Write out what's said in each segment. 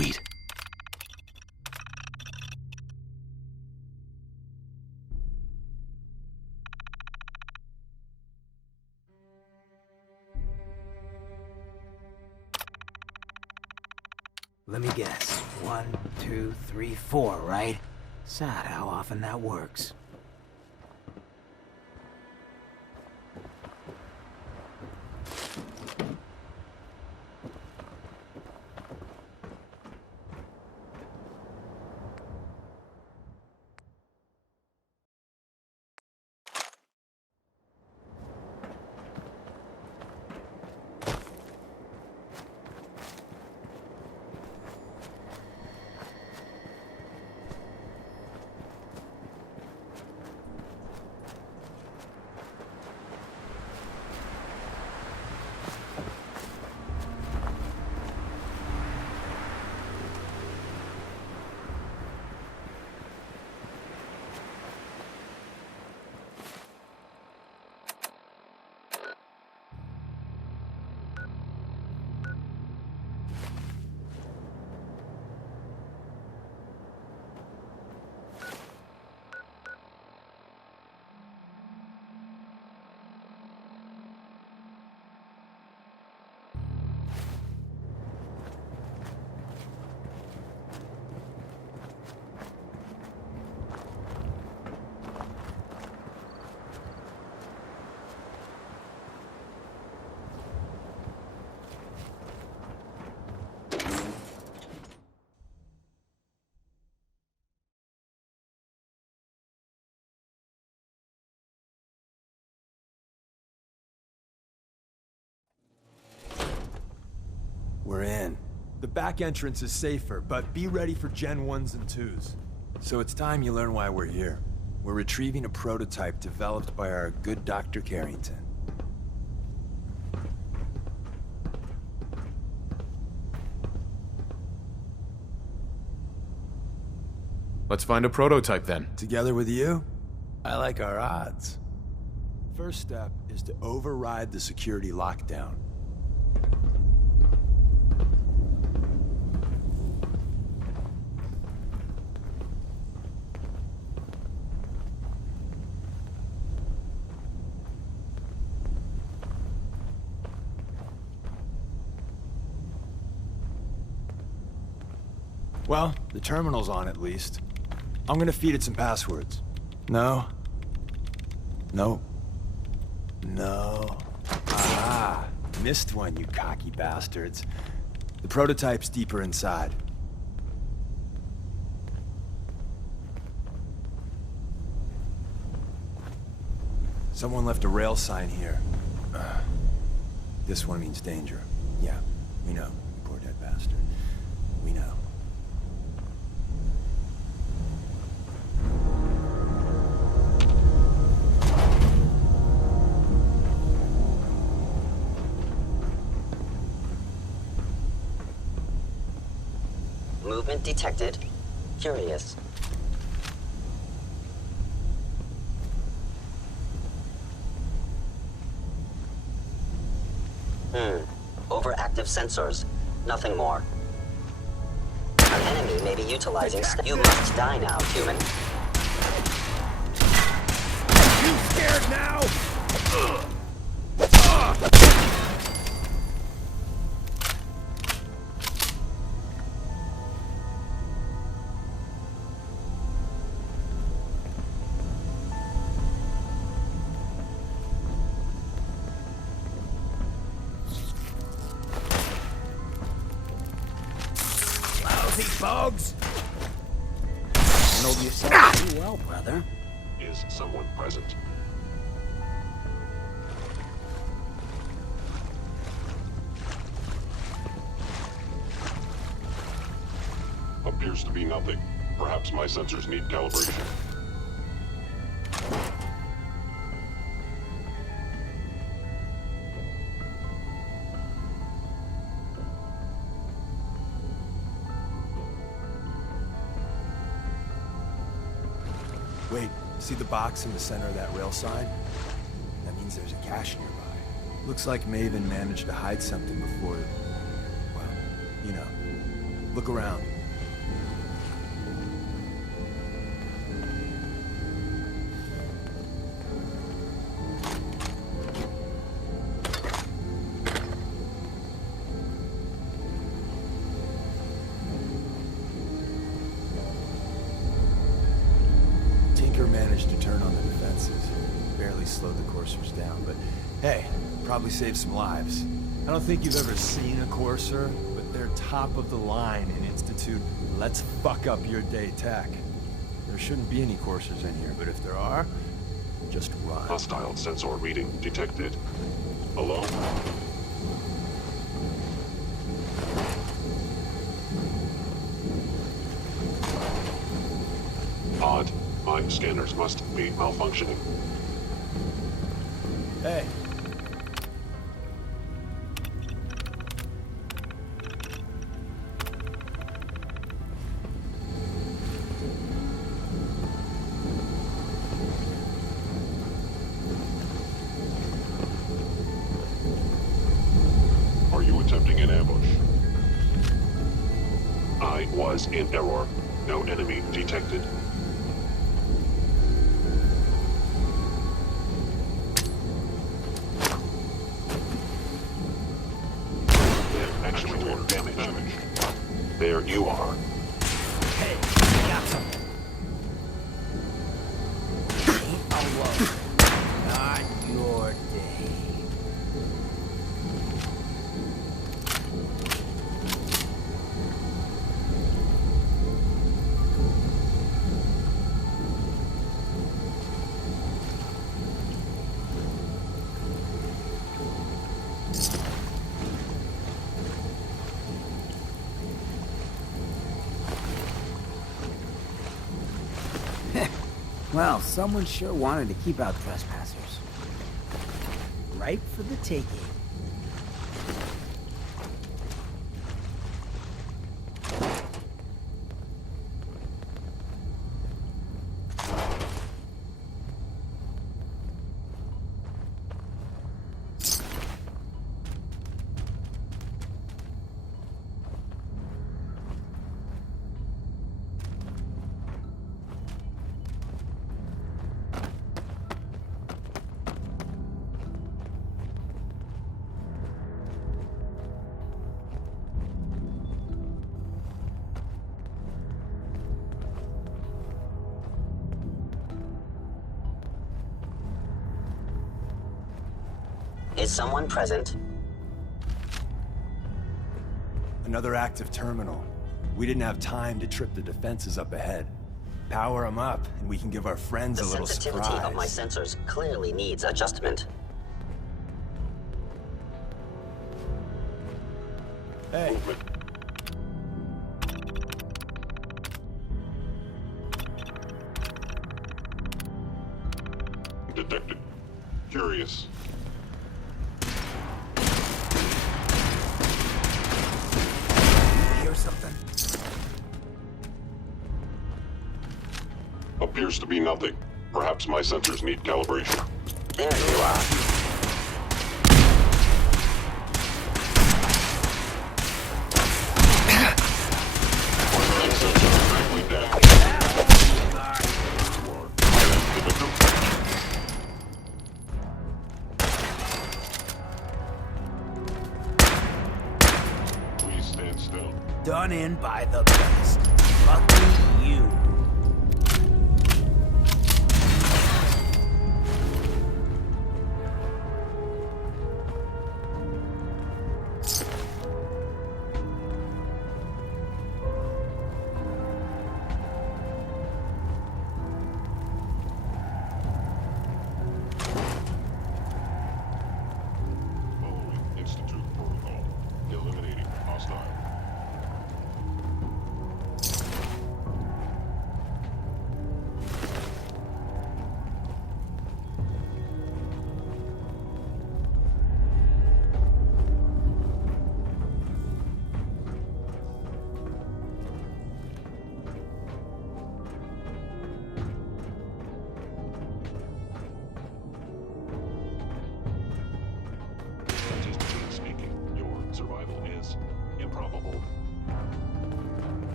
Sweet. Let me guess. 1, 2, 3, 4, right? Sad how often that works. We're in. The back entrance is safer, but be ready for Gen 1s and 2s. So it's time you learn why we're here. We're retrieving a prototype developed by our good Dr. Carrington. Let's find a prototype then. Together with you, I like our odds. First step is to override the security lockdown. Well, the terminal's on at least. I'm gonna feed it some passwords. No. No. No. Ah, missed one, you cocky bastards. The prototype's deeper inside. Someone left a rail sign here. This one means danger. Yeah, we know. Poor dead bastard. We know. Movement detected. Curious. Overactive sensors. Nothing more. An enemy may be utilizing... You must die now, human. You scared now? Bugs! Handled yourself pretty well, brother. Is someone present? Appears to be nothing. Perhaps my sensors need calibration. Wait, see the box in the center of that rail sign? That means there's a cache nearby. Looks like Maven managed to hide something before... well, you know. Look around. Managed to turn on the defenses. Barely slowed the coursers down, but hey, probably saved some lives. I don't think you've ever seen a courser, but they're top of the line in Institute let's fuck up your day tech. There shouldn't be any coursers in here, but if there are, just run. Hostile sensor reading detected. Alone? Odd. My scanners must be malfunctioning. Hey. Are you attempting an ambush? I was in error. No enemy detected. Damage. There you are. Hey, got something. Ain't alone. Not your day. Well, someone sure wanted to keep out trespassers. Ripe for the taking. Is someone present? Another active terminal. We didn't have time to trip the defenses up ahead. Power them up, and we can give our friends The a little sensitivity surprise. of my sensors clearly needs adjustment. Hey, Movement. Detected. Curious. Hear something? Appears to be nothing. Perhaps my sensors need calibration. There you are. Directly down. The victim. Please stand still. Done in by the best. Lucky you. Following Institute protocol. Eliminating hostile.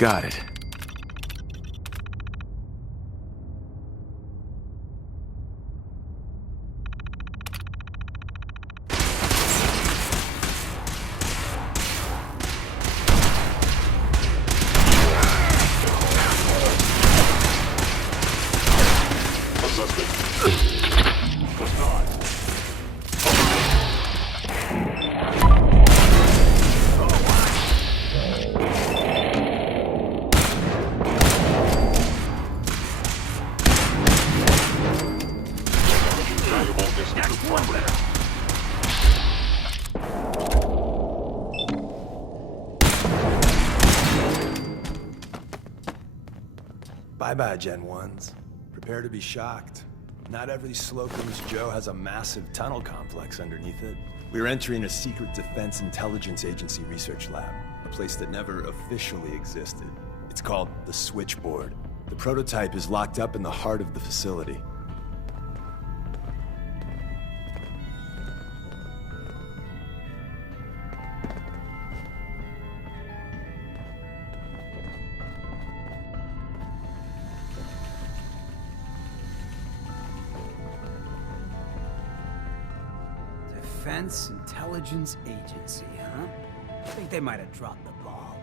Got it. Bye-bye, Gen 1s. Prepare to be shocked. Not every Slocum's Joe has a massive tunnel complex underneath it. We're entering a secret Defense Intelligence Agency research lab, a place that never officially existed. It's called the Switchboard. The prototype is locked up in the heart of the facility. Defense Intelligence Agency, huh? I think they might have dropped the ball.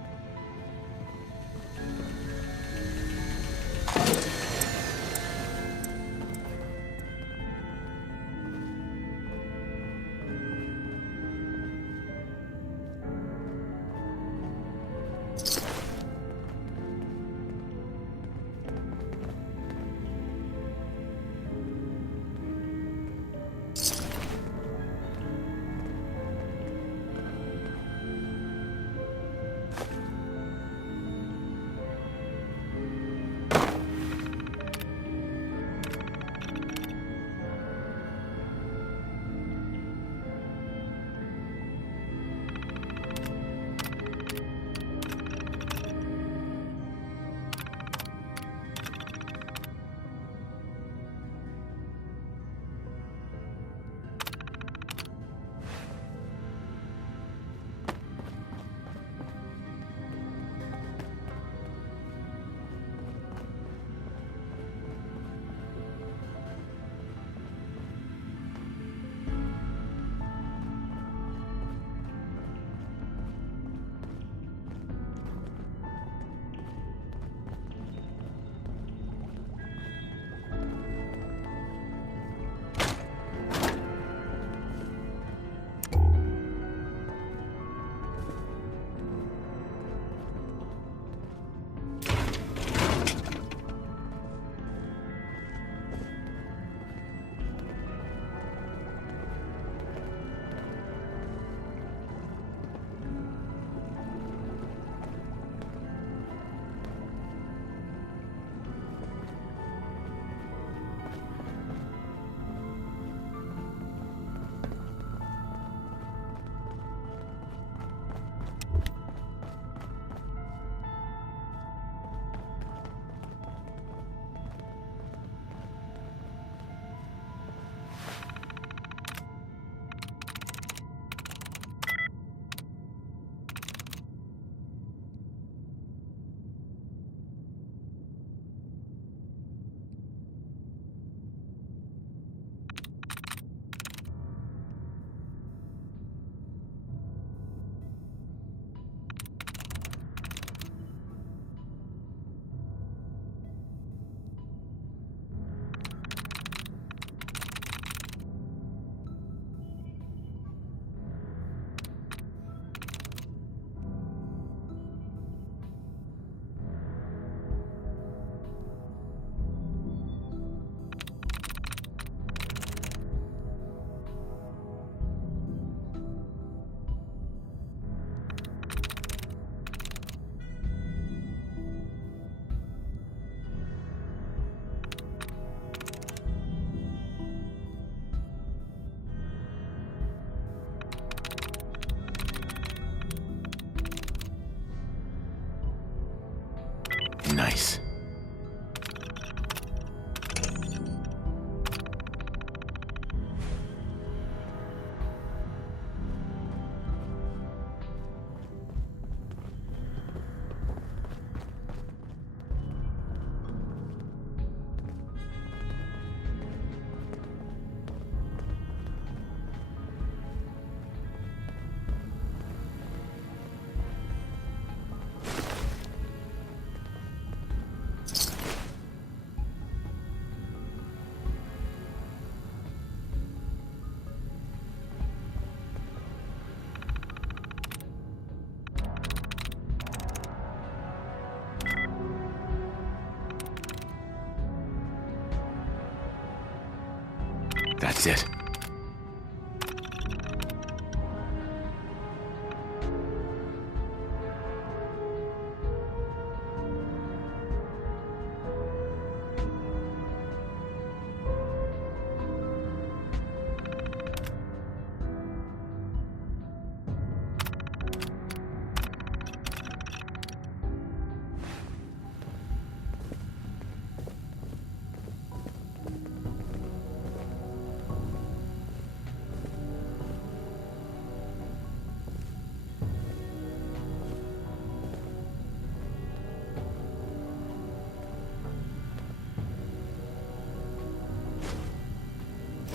That's it.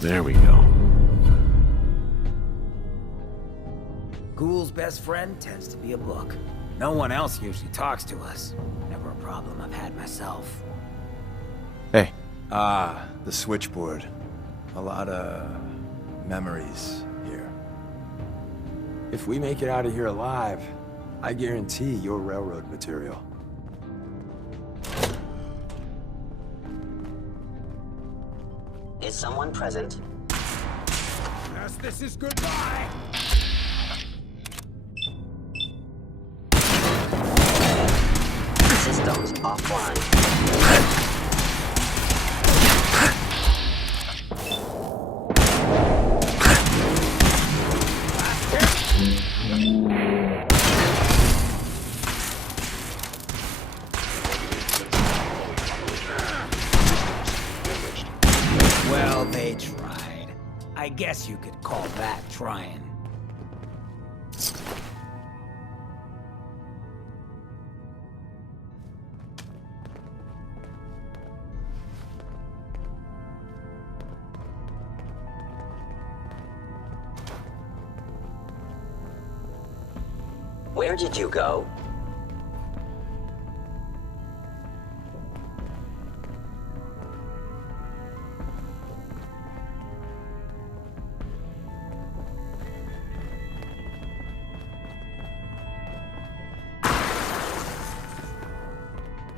There we go. Ghoul's best friend tends to be a book. No one else usually talks to us. Never a problem I've had myself. Hey, Ah, the switchboard. A lot of memories here. If we make it out of here alive, I guarantee you're railroad material. Is someone present? Yes, this is goodbye! Systems offline. Well, they tried. I guess you could call that trying. Where did you go?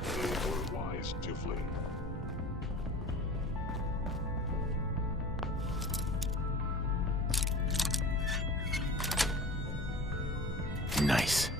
They were wise to flee. nice.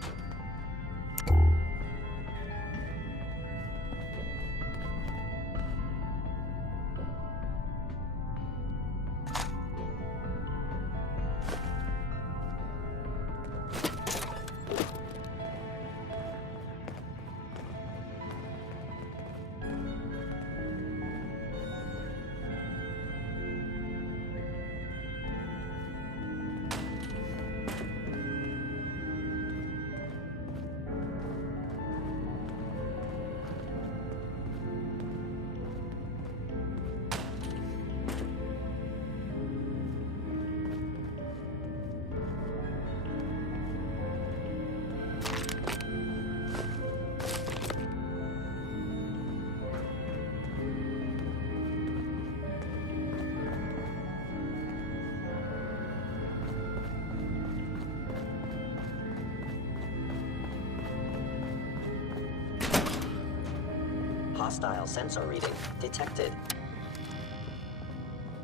Hostile sensor reading detected.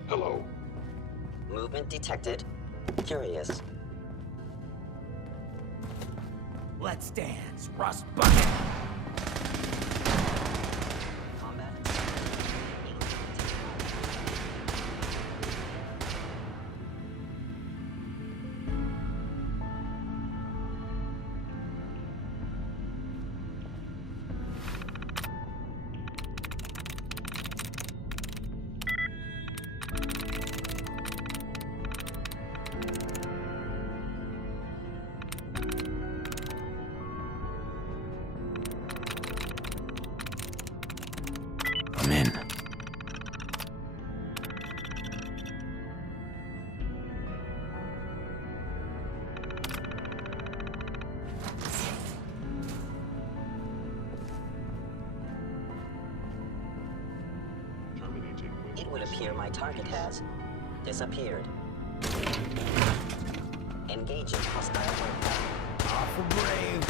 Hello. Movement detected. Curious. Let's dance, Rust Bucket! Combat. I'm in. Terminating. It would appear my target has disappeared. Engaging hostile aircraft. Awful brave.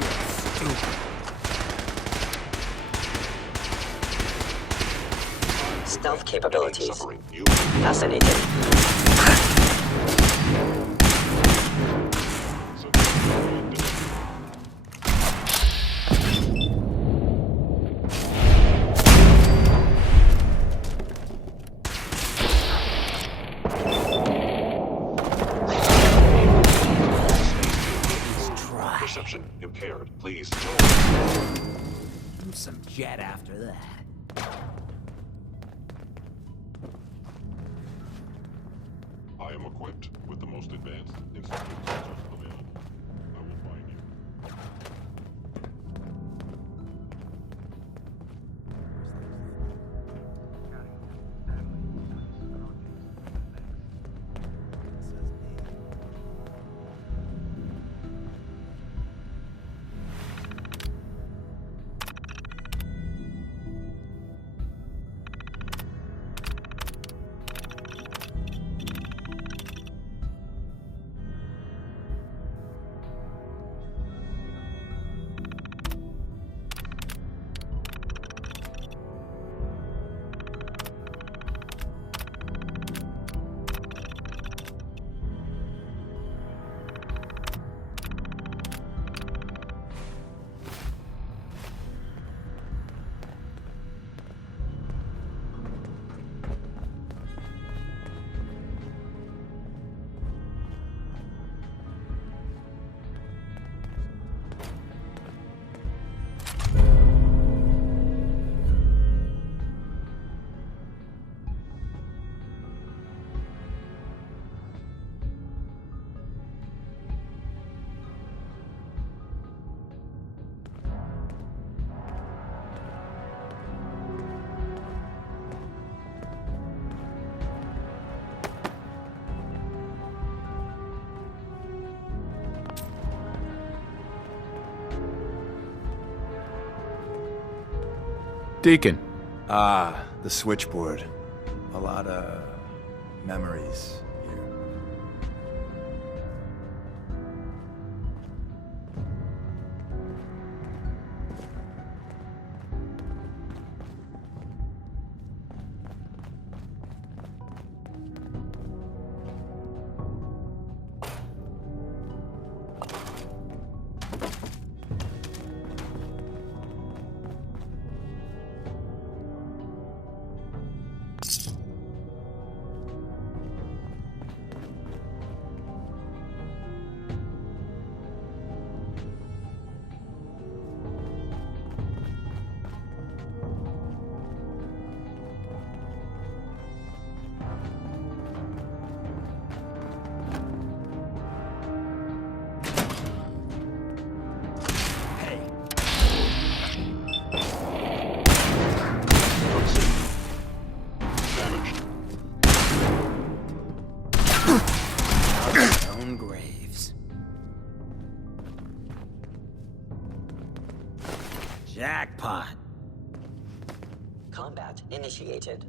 You're stupid. stealth capabilities. Suffering. You Fascinating. Perception impaired. Please. Some jet after that. I am equipped with the most advanced instrument sensors available. I will find you. Deacon. Ah, the switchboard. A lot of memories here. Damaged. Own graves. Jackpot. Combat initiated.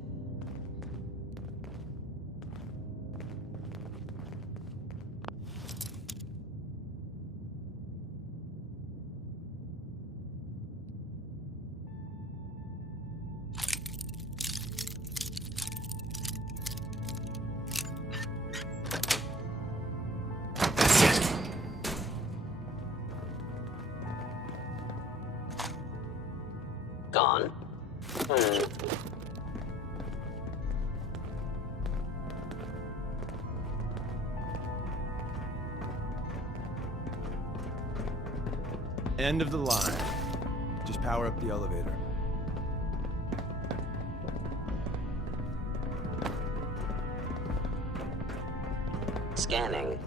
Gone. End of the line. Just power up the elevator. Scanning.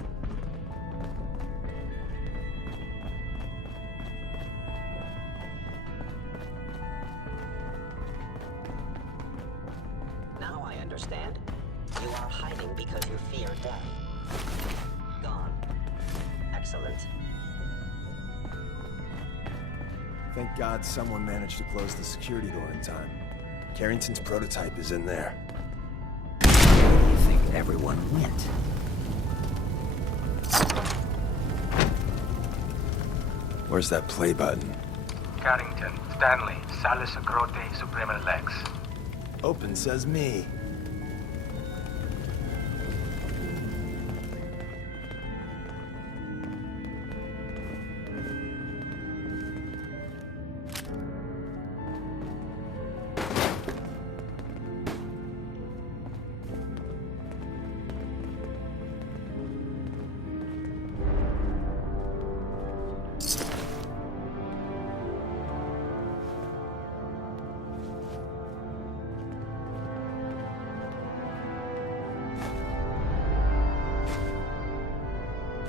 Now I understand. You are hiding because you fear death. Gone. Excellent. Thank God someone managed to close the security door in time. Carrington's prototype is in there. Where do you think everyone went? Where's that play button? Carrington, Stanley, Salis Agrote, Suprema Lex. Open says me.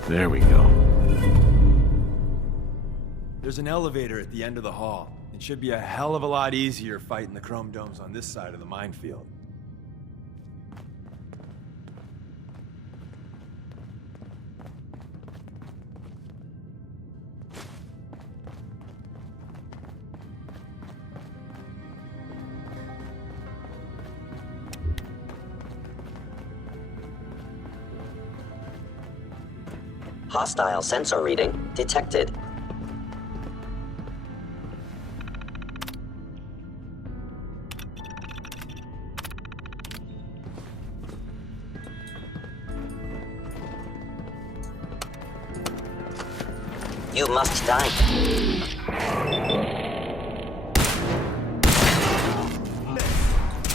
There we go. There's an elevator at the end of the hall. It should be a hell of a lot easier fighting the chrome domes on this side of the minefield. Hostile sensor reading detected. You must die.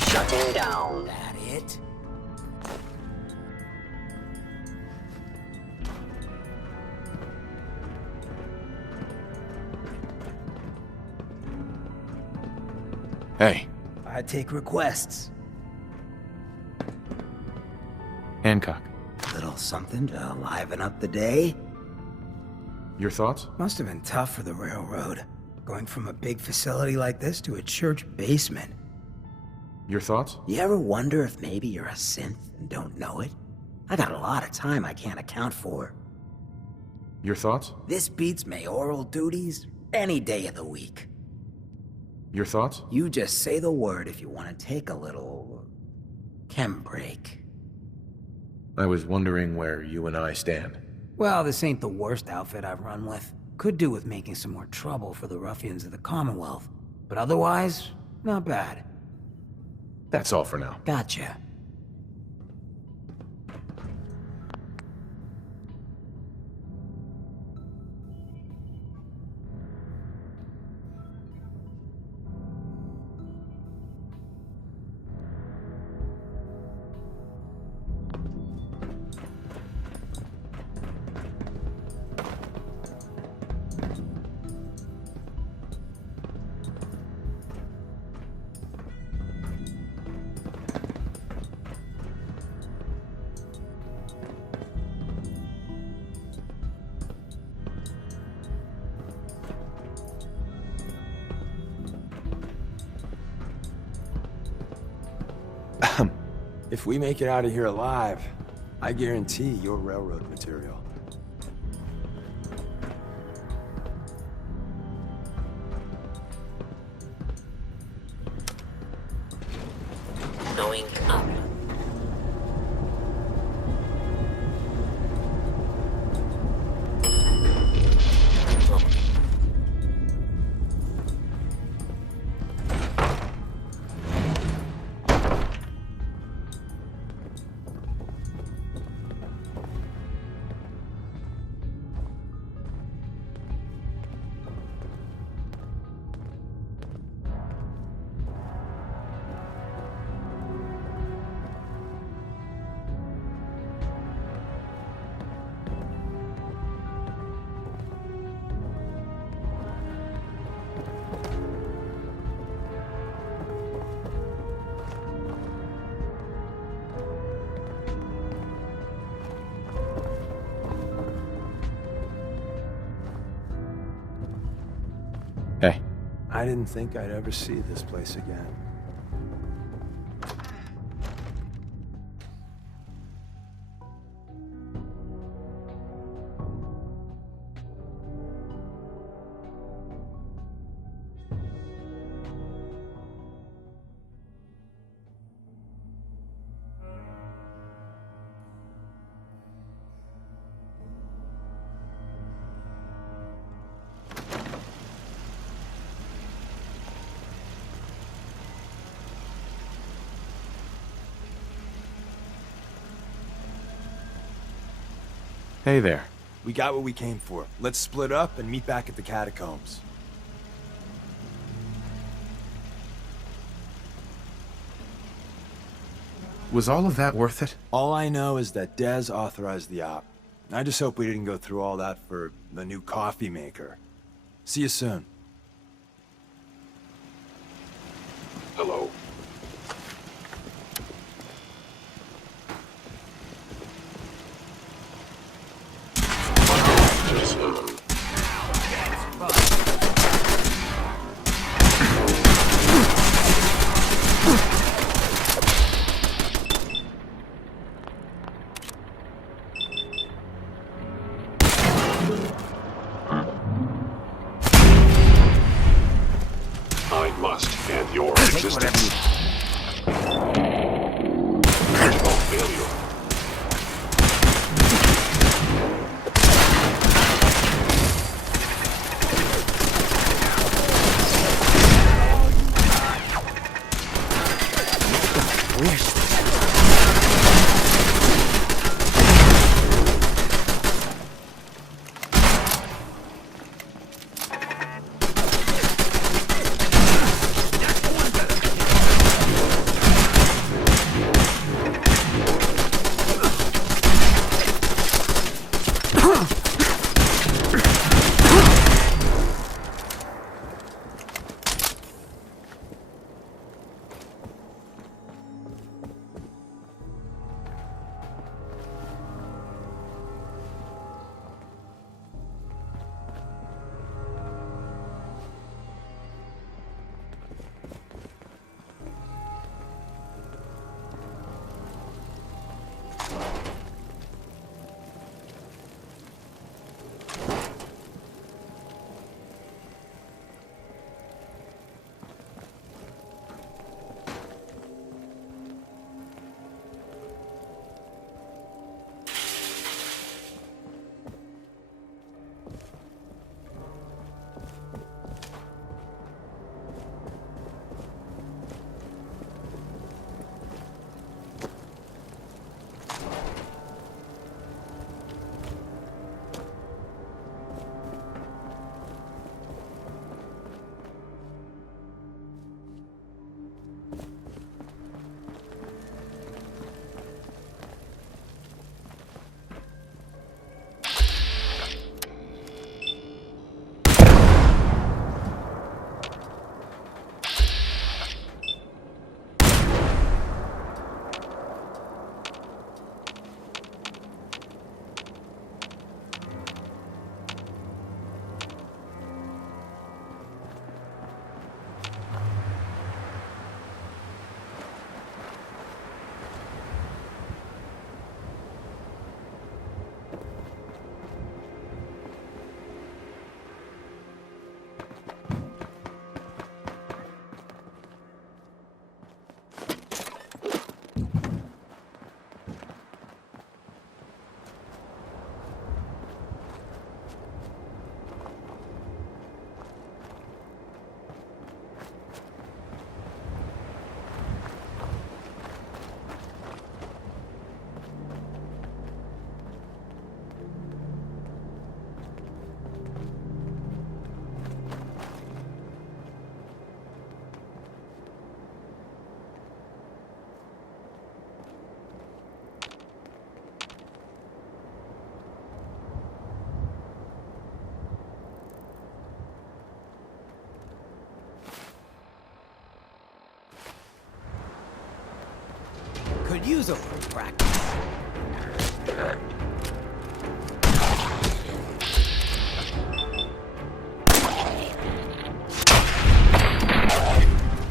Shutting down. That it? Hey, I take requests. Hancock. Little something to liven up the day? Your thoughts? Must have been tough for the railroad, going from a big facility like this to a church basement. Your thoughts? You ever wonder if maybe you're a synth and don't know it? I got a lot of time I can't account for. Your thoughts? This beats mayoral duties any day of the week. Your thoughts? You just say the word if you want to take a little chem break. I was wondering where you and I stand. Well, this ain't the worst outfit I've run with. Could do with making some more trouble for the ruffians of the Commonwealth. But otherwise, not bad. That's all for now. Gotcha. If we make it out of here alive, I guarantee you're railroad material. Going up. Hey, I didn't think I'd ever see this place again. Hey there. We got what we came for. Let's split up and meet back at the catacombs. Was all of that worth it? All I know is that Dez authorized the op. I just hope we didn't go through all that for the new coffee maker. See you soon. Hello. I must end your existence. Critical failure. Could use a little practice.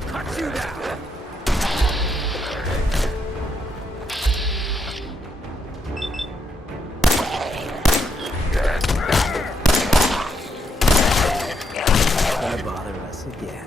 Cut you down. Gonna bother us again.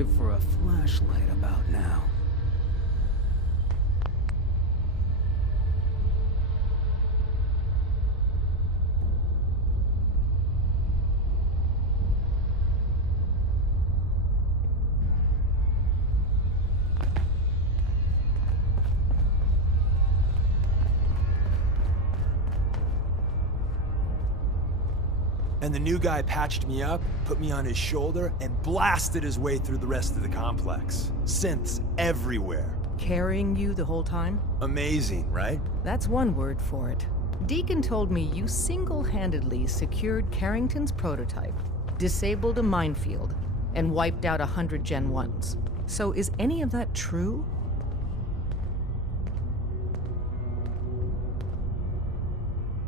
give for a flashlight about now. And the new guy patched me up, put me on his shoulder, and blasted his way through the rest of the complex. Synths everywhere. Carrying you the whole time? Amazing, right? That's one word for it. Deacon told me you single-handedly secured Carrington's prototype, disabled a minefield, and wiped out 100 Gen 1s. So is any of that true?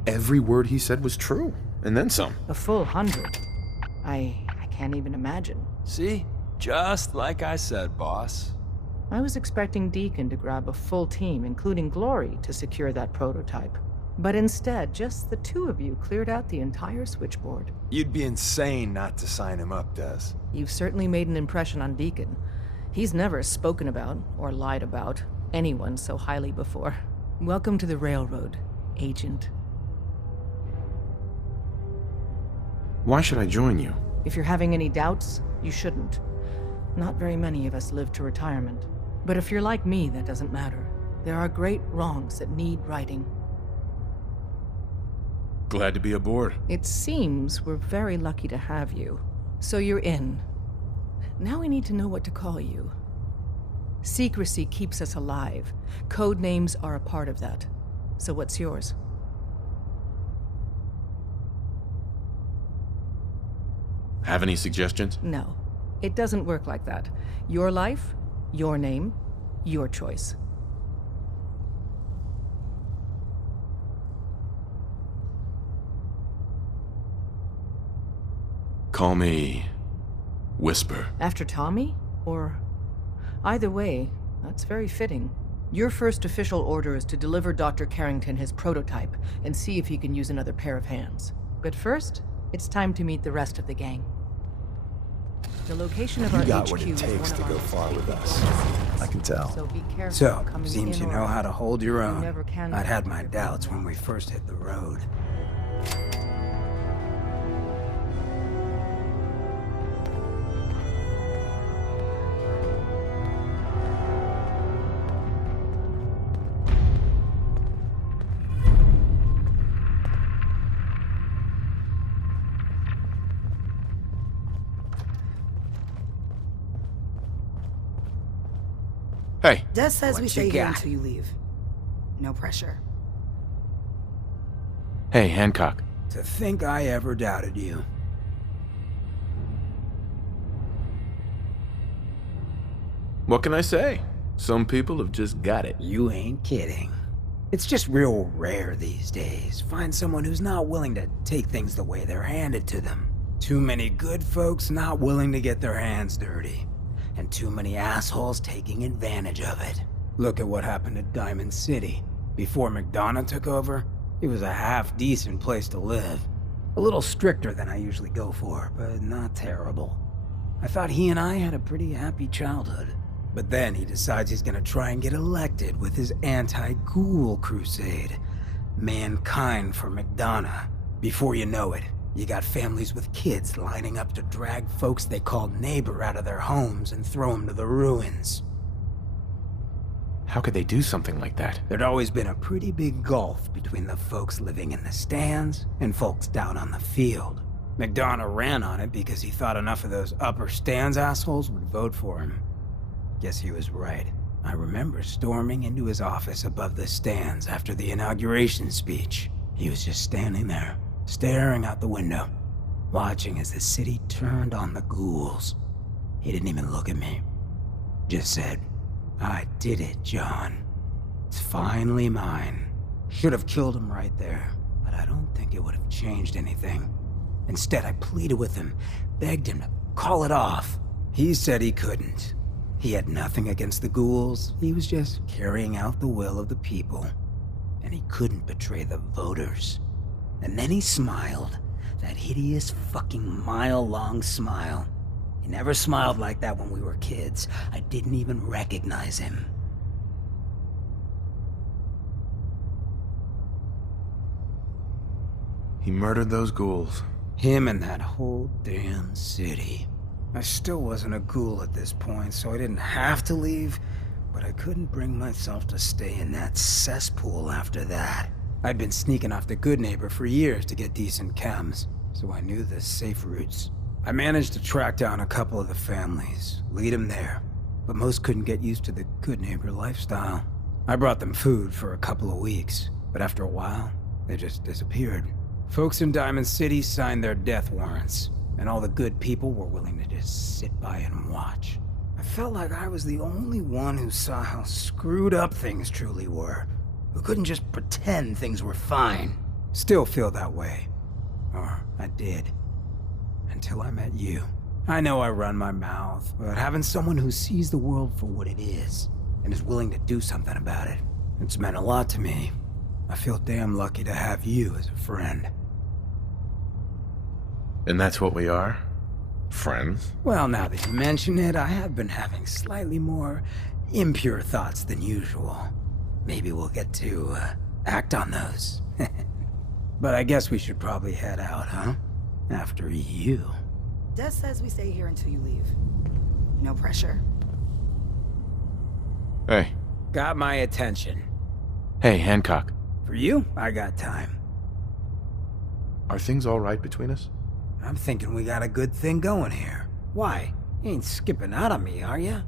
Every word he said was true, and then some. A full 100. I can't even imagine. See? Just like I said, boss. I was expecting Deacon to grab a full team, including Glory, to secure that prototype. But instead, just the two of you cleared out the entire switchboard. You'd be insane not to sign him up, Des. You've certainly made an impression on Deacon. He's never spoken about, or lied about, anyone so highly before. Welcome to the Railroad, Agent. Why should I join you? If you're having any doubts, you shouldn't. Not very many of us live to retirement. But if you're like me, that doesn't matter. There are great wrongs that need righting. Glad to be aboard. It seems we're very lucky to have you. So you're in. Now we need to know what to call you. Secrecy keeps us alive. Code names are a part of that. So what's yours? Have any suggestions? No. It doesn't work like that. Your life, your name, your choice. Call me Whisper. After Tommy? Or... Either way, that's very fitting. Your first official order is to deliver Dr. Carrington his prototype and see if he can use another pair of hands. But first, it's time to meet the rest of the gang. The location of our You got HQ what it is takes one to of go our far with us. I can tell. So be careful So, coming seems in you or know out. how to hold your You own. never can I'd had when my you're doubts being when we watched. first hit the road. Hey, Des says we What stay you here got? until you leave. No pressure. hey, Hancock. To think I ever doubted you. What can I say? Some people have just got it. You ain't kidding. It's just real rare these days. Find someone who's not willing to take things the way they're handed to them. Too many good folks not willing to get their hands dirty. And too many assholes taking advantage of it. Look at what happened at Diamond City. Before McDonough took over, it was a half-decent place to live. A little stricter than I usually go for, but not terrible. I thought he and I had a pretty happy childhood. But then he decides he's gonna try and get elected with his anti-ghoul crusade. Mankind for McDonough. Before you know it, you got families with kids lining up to drag folks they called neighbor out of their homes and throw them to the ruins. How could they do something like that? There'd always been a pretty big gulf between the folks living in the stands and folks down on the field. McDonough ran on it because he thought enough of those upper stands assholes would vote for him. Guess he was right. I remember storming into his office above the stands after the inauguration speech. He was just standing there, staring out the window, watching as the city turned on the ghouls. He didn't even look at me. Just said, "I did it, John. It's finally mine." Should have killed him right there, but I don't think it would have changed anything. Instead, I pleaded with him, begged him to call it off. He said he couldn't. He had nothing against the ghouls. He was just carrying out the will of the people. And he couldn't betray the voters. And then he smiled. That hideous fucking mile-long smile. He never smiled like that when we were kids. I didn't even recognize him. He murdered those ghouls. Him and that whole damn city. I still wasn't a ghoul at this point, so I didn't have to leave, but I couldn't bring myself to stay in that cesspool after that. I'd been sneaking off the Good Neighbor for years to get decent chems, so I knew the safe routes. I managed to track down a couple of the families, lead them there, but most couldn't get used to the Good Neighbor lifestyle. I brought them food for a couple of weeks, but after a while, they just disappeared. Folks in Diamond City signed their death warrants, and all the good people were willing to just sit by and watch. I felt like I was the only one who saw how screwed up things truly were, who couldn't just pretend things were fine. Still feel that way. Or I did. Until I met you. I know I run my mouth, but having someone who sees the world for what it is, and is willing to do something about it, it's meant a lot to me. I feel damn lucky to have you as a friend. And that's what we are? Friends? Well, now that you mention it, I have been having slightly more impure thoughts than usual. Maybe we'll get to act on those. But I guess we should probably head out, huh? After you. Des says we stay here until you leave. No pressure. Hey. Got my attention. Hey, Hancock. For you, I got time. Are things all right between us? I'm thinking we got a good thing going here. Why? You ain't skipping out on me, are ya?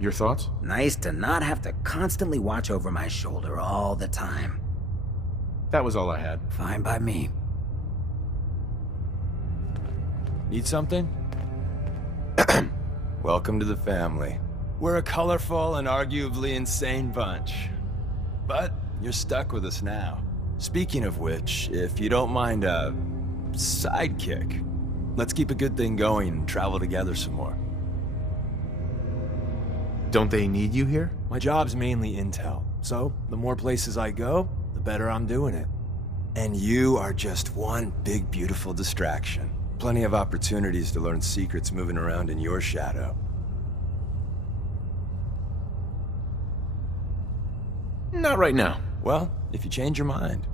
Your thoughts? Nice to not have to constantly watch over my shoulder all the time. That was all I had. Fine by me. Need something? Welcome to the family. We're a colorful and arguably insane bunch. But you're stuck with us now. Speaking of which, if you don't mind a sidekick, let's keep a good thing going and travel together some more. Don't they need you here? My job's mainly intel, so the more places I go, the better I'm doing it. And you are just one big, beautiful distraction. Plenty of opportunities to learn secrets moving around in your shadow. Not right now. Well, if you change your mind.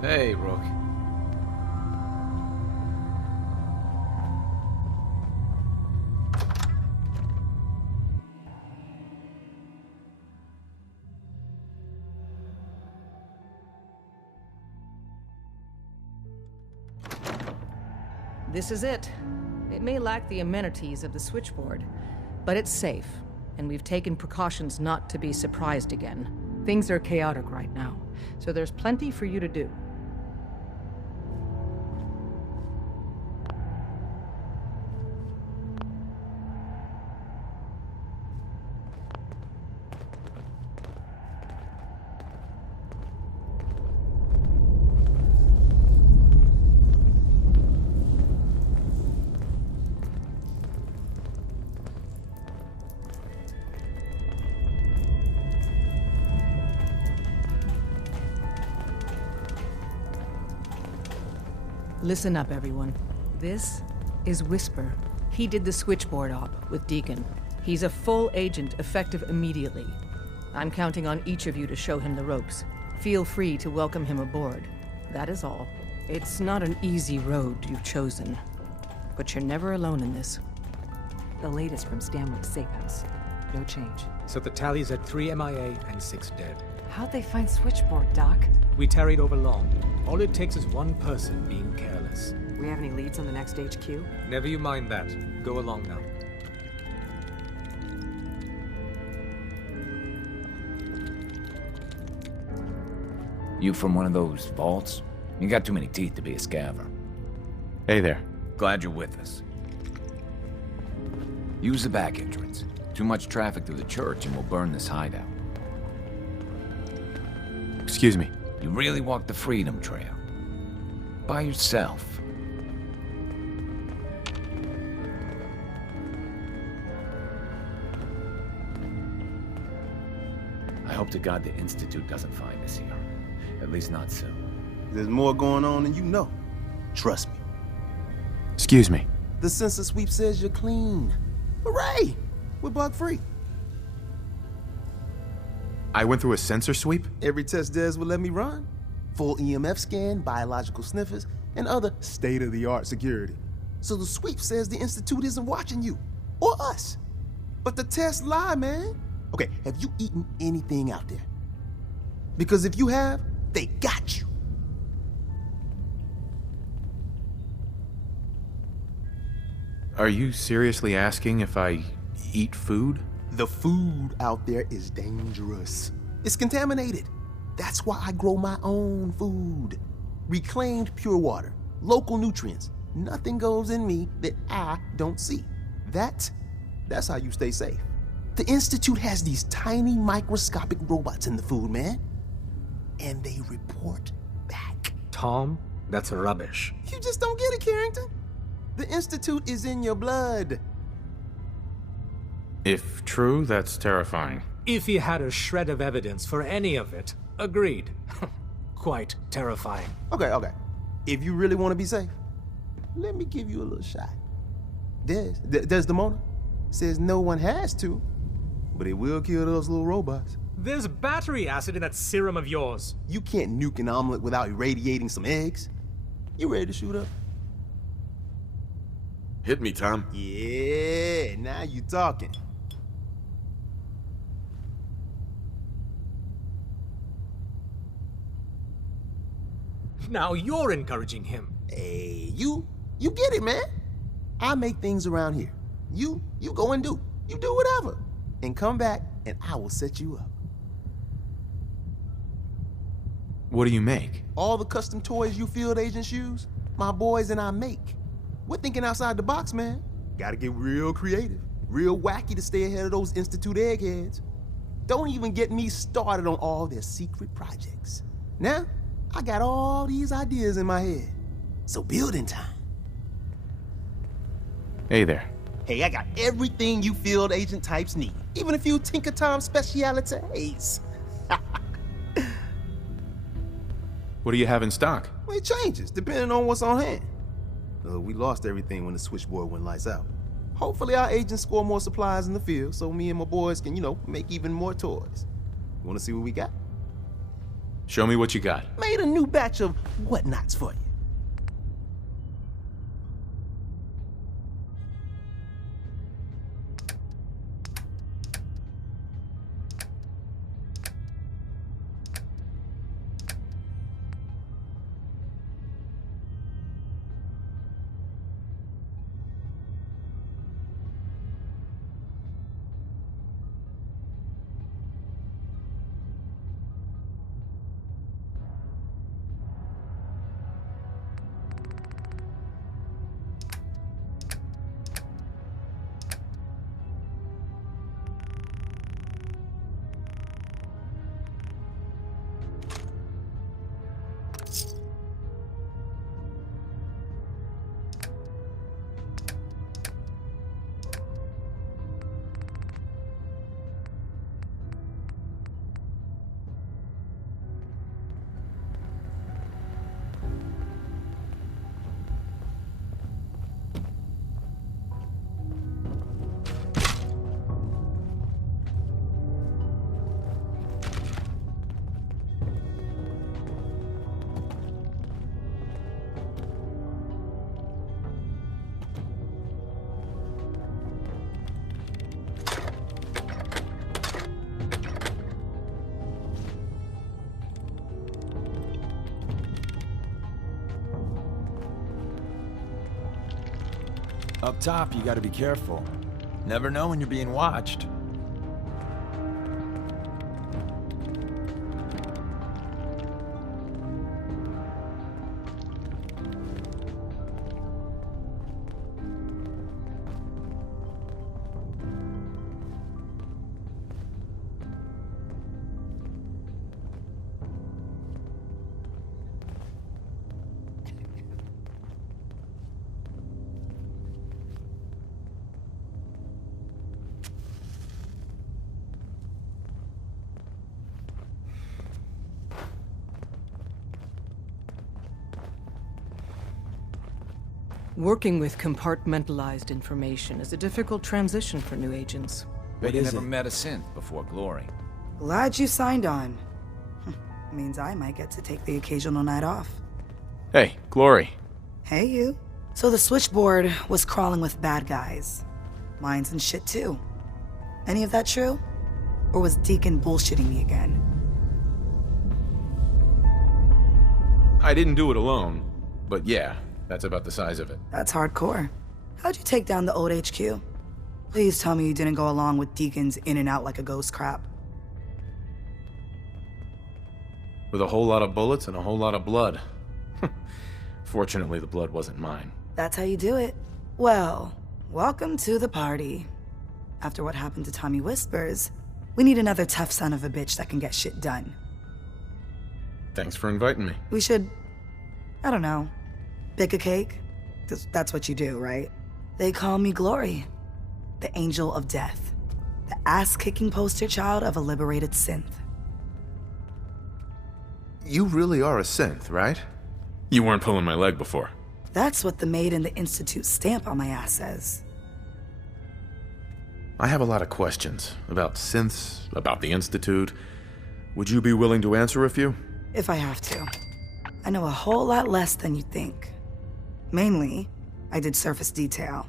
Hey, Rook. This is it. It may lack the amenities of the switchboard, but it's safe, and we've taken precautions not to be surprised again. Things are chaotic right now, so there's plenty for you to do. Listen up, everyone. This is Whisper. He did the switchboard op with Deacon. He's a full agent, effective immediately. I'm counting on each of you to show him the ropes. Feel free to welcome him aboard. That is all. It's not an easy road you've chosen, but you're never alone in this. The latest from Stanwood's safe house. No change. So the tally's at 3 MIA and 6 dead. How'd they find switchboard, Doc? We tarried over long. All it takes is one person being careless. We have any leads on the next HQ? Never you mind that. Go along now. You from one of those vaults? You got too many teeth to be a scaver. Hey there. Glad you're with us. Use the back entrance. Too much traffic through the church and we'll burn this hideout. Excuse me. You really walked the Freedom Trail. By yourself. I hope to God the Institute doesn't find us here. At least not soon. There's more going on than you know. Trust me. Excuse me. The sensor sweep says you're clean. Hooray! We're bug-free. I went through a sensor sweep? Every test Des would let me run. Full EMF scan, biological sniffers, and other state-of-the-art security. So the sweep says the Institute isn't watching you, or us. But the tests lie, man. Okay, have you eaten anything out there? Because if you have, they got you. Are you seriously asking if I eat food? The food out there is dangerous. It's contaminated. That's why I grow my own food. Reclaimed pure water, local nutrients. Nothing goes in me that I don't see. That's how you stay safe. The Institute has these tiny microscopic robots in the food, man. And they report back. Tom, that's rubbish. You just don't get it, Carrington. The Institute is in your blood. If true, that's terrifying. If he had a shred of evidence for any of it, agreed. Quite terrifying. Okay. If you really want to be safe, let me give you a little shot. Desdemona says no one has to, but it will kill those little robots. There's battery acid in that serum of yours. You can't nuke an omelet without irradiating some eggs. You ready to shoot up? Hit me, Tom. Yeah, now you talking. Now you're encouraging him. Hey, you get it, man. I make things around here. You go and do. You do whatever. And come back, and I will set you up. What do you make? All the custom toys you field agents use, my boys and I make. We're thinking outside the box, man. Gotta get real creative, real wacky to stay ahead of those Institute eggheads. Don't even get me started on all their secret projects. Now, I got all these ideas in my head. So building time. Hey there. Hey, I got everything you field agent types need. Even a few Tinker Time specialities. What do you have in stock? Well, it changes, depending on what's on hand. We lost everything when the switchboard went lights out. Hopefully our agents score more supplies in the field so me and my boys can, make even more toys. You wanna see what we got? Show me what you got. Made a new batch of whatnots for you. Up top, you gotta be careful. Never know when you're being watched. Working with compartmentalized information is a difficult transition for new agents. Bet you never met a synth before Glory. Glad you signed on. Means I might get to take the occasional night off. Hey, Glory. Hey, you. So the switchboard was crawling with bad guys. Mines and shit, too. Any of that true? Or was Deacon bullshitting me again? I didn't do it alone, but yeah, that's about the size of it. That's hardcore. How'd you take down the old HQ? Please tell me you didn't go along with Deacon's in and out like a ghost crap. With a whole lot of bullets and a whole lot of blood. Fortunately, the blood wasn't mine. That's how you do it. Well, welcome to the party. After what happened to Tommy Whispers, we need another tough son of a bitch that can get shit done. Thanks for inviting me. We should, I don't know, bake a cake? 'Cause that's what you do, right? They call me Glory, the Angel of Death, the ass-kicking poster child of a liberated synth. You really are a synth, right? You weren't pulling my leg before. That's what the Maid in the Institute stamp on my ass says. I have a lot of questions about synths, about the Institute. Would you be willing to answer a few? If I have to. I know a whole lot less than you think. Mainly, I did surface detail,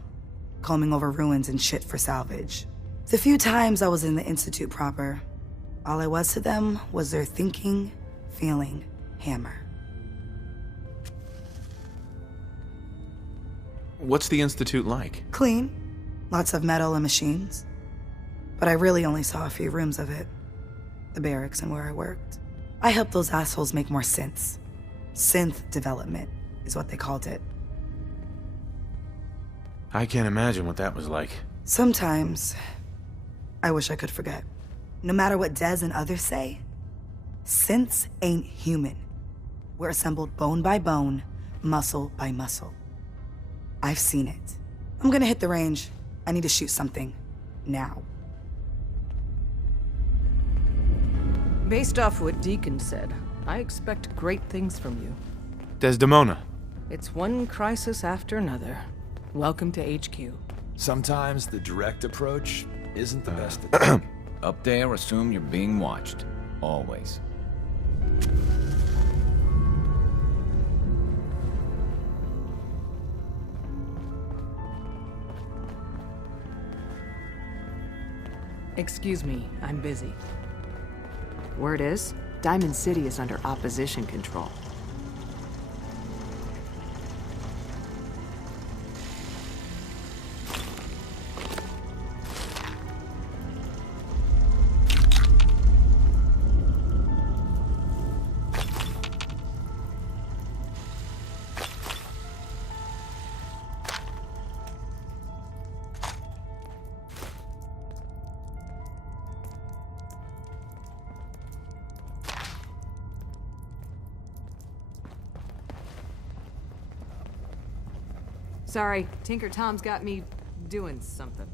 combing over ruins and shit for salvage. The few times I was in the Institute proper, all I was to them was their thinking, feeling hammer. What's the Institute like? Clean. Lots of metal and machines. But I really only saw a few rooms of it. The barracks and where I worked. I helped those assholes make more synths. Synth development is what they called it. I can't imagine what that was like. Sometimes, I wish I could forget. No matter what Dez and others say, synths ain't human. We're assembled bone by bone, muscle by muscle. I've seen it. I'm gonna hit the range. I need to shoot something. Now. Based off what Deacon said, I expect great things from you. Desdemona. It's one crisis after another. Welcome to HQ. Sometimes the direct approach isn't the best. Up there, assume you're being watched. Always. Excuse me, I'm busy. Word is, Diamond City is under opposition control. Sorry, Tinker Tom's got me doing something.